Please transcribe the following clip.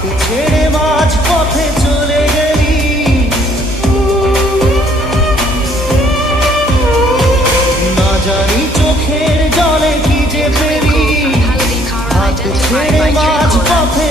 ছেড়ে মাঝ পথে চলে গেলি, না জানি চোখের জলে কি যে পেলি, হাত ছেড়ে মাঝ পথে